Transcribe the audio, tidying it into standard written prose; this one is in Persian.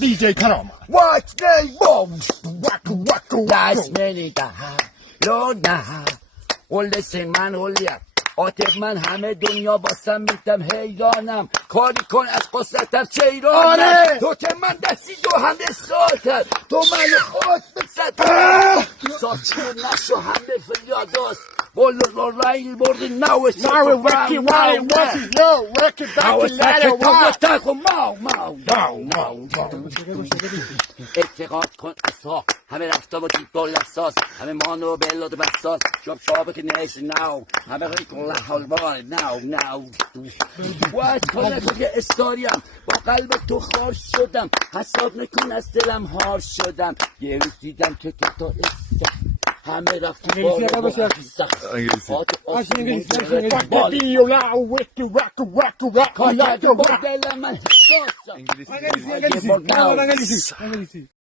DJ Karama. What's name bones? Wacka wacka Last wacka. minute لونه قول سیمن هولیم عاطف من همه دنیا باسم میتم حیرانم کاری کن از قصتم چیرانم آره. تو که من دستی دو همه ساتر تو من خود بسد ساتر نشو همه فریاداست بولو رو رایل بردی نوه Now we're working, yo, working back نوه in ladder, سکر wow. تاکو ماو اعتقاد کن اصها همه رفتا با دیدال اساس همه مانو به لود بساس شاب که نیست ناو همه ریکن لحال بار ناو باید کنه تو که استاریم با قلب تو خار شدم حساب نکن از دلم هار شدم یه روز دیدم که تو است همه رفت Dio now, wacka wacka wacka wacka. کار با دل من حساسم Angelisi.